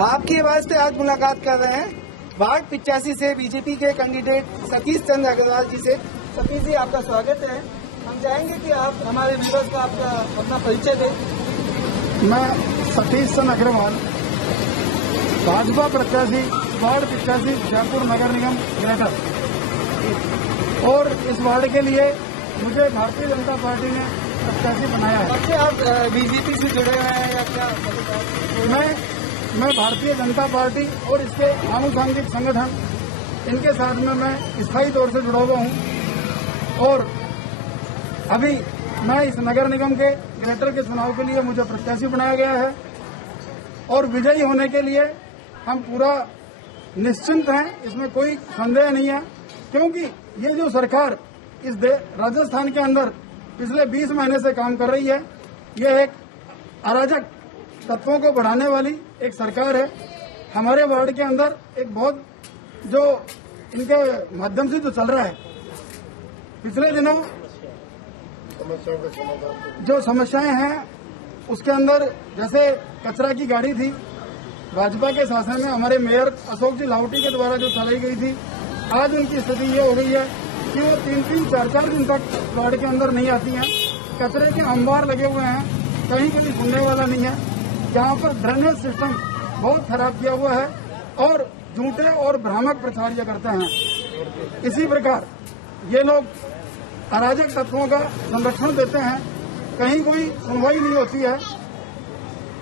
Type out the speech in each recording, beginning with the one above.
आपकी आवाज से आज मुलाकात कर रहे हैं वार्ड 85 से बीजेपी के कैंडिडेट सतीश चंद्र अग्रवाल जी से। सतीश जी, आपका स्वागत है। हम चाहेंगे कि आप हमारे व्यूअर्स को आपका अपना परिचय दें। मैं सतीश चंद्र अग्रवाल, भाजपा प्रत्याशी, वार्ड 85 जयपुर नगर निगम ग्रेटर, और इस वार्ड के लिए मुझे भारतीय जनता पार्टी ने प्रत्याशी बनाया है। कब से आप बीजेपी से जुड़े हुए हैं या क्या? मैं भारतीय जनता पार्टी और इसके आनुषंगिक संगठन, इनके साथ में मैं स्थायी तौर से जुड़ा हुआ हूं। और अभी मैं इस नगर निगम के ग्रेटर के चुनाव के लिए मुझे प्रत्याशी बनाया गया है और विजयी होने के लिए हम पूरा निश्चिंत हैं, इसमें कोई संदेह नहीं है। क्योंकि ये जो सरकार इस राजस्थान के अंदर पिछले 20 महीने से काम कर रही है, ये एक अराजक तत्वों को बढ़ाने वाली एक सरकार है। हमारे वार्ड के अंदर एक बहुत जो इनके माध्यम से जो चल रहा है, पिछले दिनों जो समस्याएं हैं उसके अंदर, जैसे कचरा की गाड़ी थी, भाजपा के शासन में हमारे मेयर अशोक जी लाहौटी के द्वारा जो चलाई गई थी, आज उनकी स्थिति ये हो गई है कि वो 3-3, 4-4 दिन तक वार्ड के अंदर नहीं आती हैं। कचरे के अंबार लगे हुए हैं, कहीं कहीं सुनने वाला नहीं है। यहाँ पर ड्रेनेज सिस्टम बहुत खराब किया हुआ है और झूठे और भ्रामक प्रचार ये करते हैं। इसी प्रकार ये लोग अराजक तत्वों का संरक्षण देते हैं, कहीं कोई सुनवाई नहीं होती है।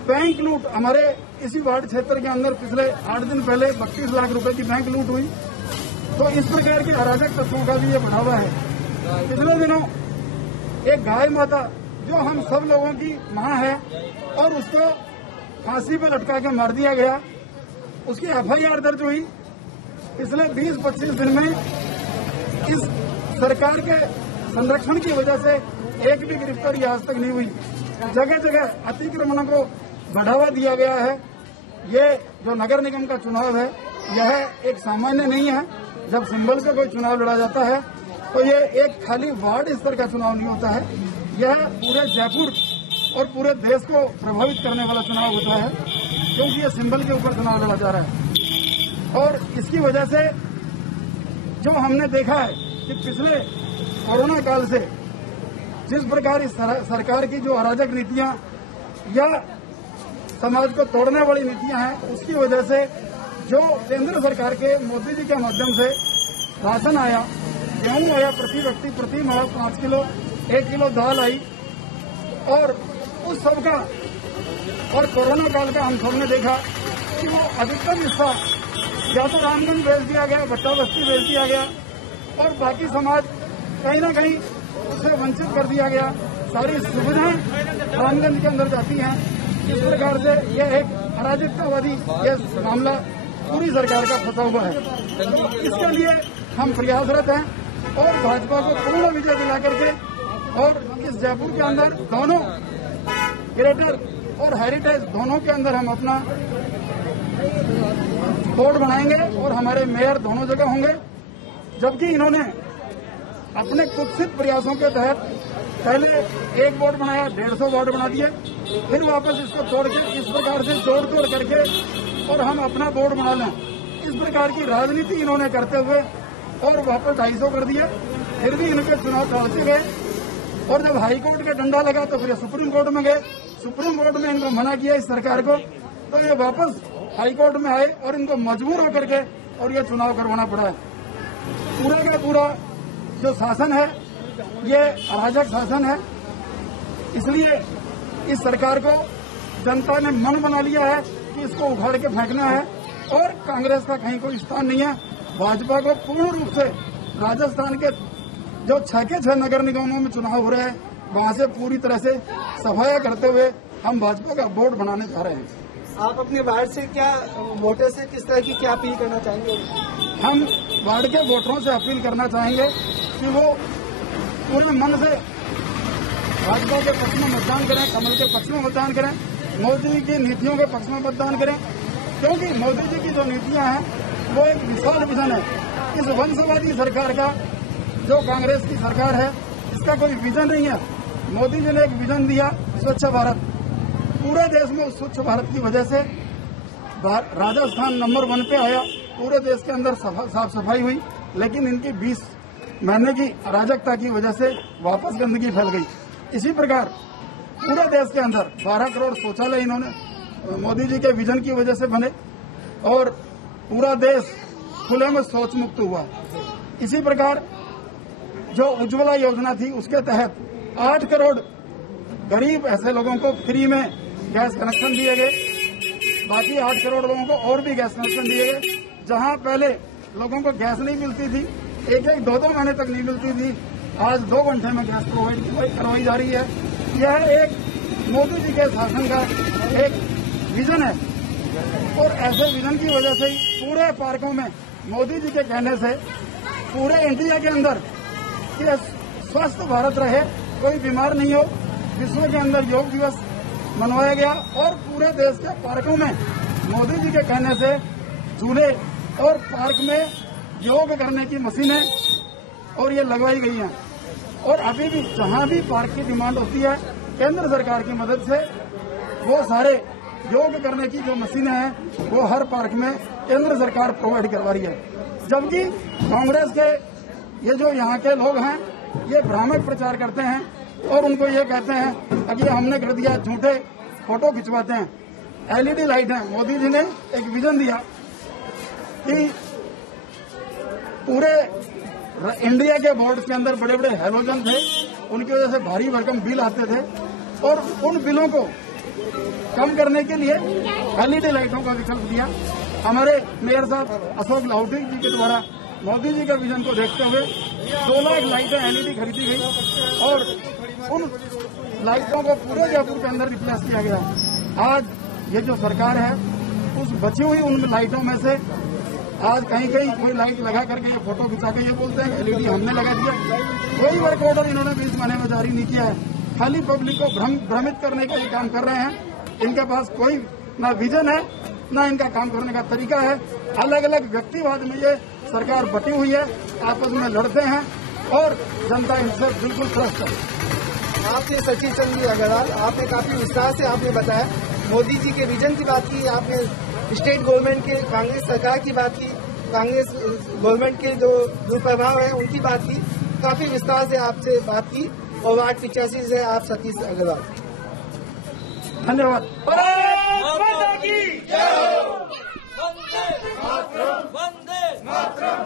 बैंक लूट, हमारे इसी वार्ड क्षेत्र के अंदर पिछले 8 दिन पहले 32 लाख रुपए की बैंक लूट हुई। तो इस प्रकार के अराजक तत्वों का भी ये बढ़ावा है। पिछले दिनों एक गाय माता जो हम सब लोगों की मां है और उसको फांसी पर लटका के मार दिया गया, उसकी FIR दर्ज हुई। पिछले 20-25 दिन में इस सरकार के संरक्षण की वजह से एक भी गिरफ्तारी आज तक नहीं हुई। जगह जगह अतिक्रमणों को बढ़ावा दिया गया है। ये जो नगर निगम का चुनाव है, यह एक सामान्य नहीं है। जब सिंबल से कोई चुनाव लड़ा जाता है तो ये एक खाली वार्ड स्तर का चुनाव नहीं होता है, यह पूरे जयपुर और पूरे देश को प्रभावित करने वाला चुनाव होता है, क्योंकि ये सिंबल के ऊपर चुनाव लड़ा जा रहा है। और इसकी वजह से जो हमने देखा है कि पिछले कोरोना काल से जिस प्रकार इस सरकार की जो अराजक नीतियां या समाज को तोड़ने वाली नीतियां हैं, उसकी वजह से जो केंद्र सरकार के मोदी जी के माध्यम से राशन आया, गेहूं आया, प्रति व्यक्ति प्रति माह 5 किलो, 1 किलो दाल आई, और उस सब का और कोरोना काल का हम सबने देखा कि वो अधिकतम हिस्सा या तो रामगंज भेज दिया गया, भट्टा बस्ती भेज दिया गया, और बाकी समाज कहीं न कहीं उससे वंचित कर दिया गया। सारी सुविधाएं रामगंज के अंदर जाती हैं। इस प्रकार से यह एक अराजकतावादी यह मामला पूरी सरकार का फंसा हुआ है। तो इसके लिए हम प्रयासरत हैं और भाजपा को पूर्ण विजय दिला करके और इस जयपुर के अंदर दोनों ग्रेटर और हेरिटेज दोनों के अंदर हम अपना बोर्ड बनाएंगे और हमारे मेयर दोनों जगह होंगे। जबकि इन्होंने अपने कुत्सित प्रयासों के तहत पहले एक बोर्ड बनाया, 150 वार्ड बना दिए, फिर वापस इसको तोड़ के इस प्रकार से जोड़ तोड़ करके और हम अपना बोर्ड बना लें, इस प्रकार की राजनीति इन्होंने करते हुए और वापस 250 कर दिया। फिर भी इनके चुनाव टालते गए और जब हाई कोर्ट का डंडा लगा तो फिर सुप्रीम कोर्ट में गए। सुप्रीम कोर्ट में इनको मना किया इस सरकार को, तो ये वापस हाई कोर्ट में आए और इनको मजबूर होकर के और ये चुनाव करवाना पड़ा है। पूरा का पूरा जो शासन है ये अराजक शासन है, इसलिए इस सरकार को जनता ने मन बना लिया है कि इसको उखाड़ के फेंकना है और कांग्रेस का कहीं कोई स्थान नहीं है। भाजपा को पूर्ण रूप से राजस्थान के जो 6 के 6 नगर निगमों में चुनाव हो रहे हैं, वहां से पूरी तरह से सफाया करते हुए हम भाजपा का बोर्ड बनाने जा रहे हैं। आप अपने वार्ड से क्या वोटर से किस तरह की क्या अपील करना चाहेंगे? हम वार्ड के वोटरों से अपील करना चाहेंगे कि वो पूरे मन से भाजपा के पक्ष में मतदान करें, कमल के पक्ष में मतदान करें, मोदी जी की नीतियों के पक्ष में मतदान करें, क्योंकि मोदी जी की जो नीतियां हैं वो एक विशाल विजन है। इस वंशवादी सरकार का जो कांग्रेस की सरकार है इसका कोई विजन नहीं है। मोदी जी ने एक विजन दिया, स्वच्छ भारत। पूरे देश में स्वच्छ भारत की वजह से राजस्थान नंबर 1 पे आया। पूरे देश के अंदर साफ सफाई हुई, लेकिन इनकी 20 महीने की अराजकता की वजह से वापस गंदगी फैल गई। इसी प्रकार पूरे देश के अंदर 12 करोड़ शौचालय इन्होंने मोदी जी के विजन की वजह से बने और पूरा देश खुले में शौच मुक्त हुआ। इसी प्रकार जो उज्ज्वला योजना थी उसके तहत 8 करोड़ गरीब ऐसे लोगों को फ्री में गैस कनेक्शन दिए गए। बाकी 8 करोड़ लोगों को और भी गैस कनेक्शन दिए गए। जहां पहले लोगों को गैस नहीं मिलती थी, 1-1, 2-2 महीने तक नहीं मिलती थी, आज 2 घंटे में गैस प्रोवाइड करवाई जा रही है। यह एक मोदी जी के शासन का एक विजन है और ऐसे विजन की वजह से ही पूरे पार्कों में मोदी जी के कहने से पूरे इंडिया के अंदर कि स्वस्थ भारत रहे, कोई बीमार नहीं हो, विश्व के अंदर योग दिवस मनवाया गया और पूरे देश के पार्कों में मोदी जी के कहने से झूले और पार्क में योग करने की मशीनें और ये लगवाई गई हैं। और अभी भी जहां भी पार्क की डिमांड होती है, केंद्र सरकार की मदद से वो सारे योग करने की जो मशीनें हैं वो हर पार्क में केंद्र सरकार प्रोवाइड करवा रही है। जबकि कांग्रेस के ये जो यहाँ के लोग हैं ये भ्रामक प्रचार करते हैं और उनको ये कहते हैं कि हमने कर दिया, झूठे फोटो खिंचवाते हैं। एलईडी लाइट है। मोदी जी ने एक विजन दिया कि पूरे इंडिया के बोर्ड के अंदर बड़े बड़े हैलोजन थे, उनकी वजह से भारी भरकम बिल आते थे और उन बिलों को कम करने के लिए एलईडी लाइटों का विकल्प दिया। हमारे मेयर साहब अशोक लाहोटी जी के द्वारा मोदी जी के विजन को देखते हुए 2 लाख लाइटें एलईडी खरीदी गई और उन लाइटों को पूरे जयपुर के अंदर रिप्लेस किया गया। आज ये जो सरकार है उस बची हुई उन लाइटों में से आज कहीं कहीं कोई लाइट लगा करके ये फोटो खिंचा के ये बोलते हैं एलईडी हमने लगा दिया। कोई वर्क ऑर्डर इन्होंने 20 महीने में जारी नहीं किया है। खाली पब्लिक को भ्रमित करने का ये काम कर रहे हैं। इनके पास कोई ना विजन है ना इनका काम करने का तरीका है। अलग अलग व्यक्तिवाद में ये सरकार बटी हुई है, आपस में लड़ते हैं और जनता इनसे बिल्कुल त्रस्त है। आपने सचिन चंद्र अग्रवाल, आपने काफी विस्तार से आपने बताया, मोदी जी के विजन की बात की, आपने स्टेट गवर्नमेंट के कांग्रेस सरकार की बात की, कांग्रेस गवर्नमेंट के जो दुष्प्रभाव है उनकी बात की, काफी विस्तार से आपसे बात की। और वार्ड 85 से आप सतीश अग्रवाल, धन्यवाद। वंदे मातरम।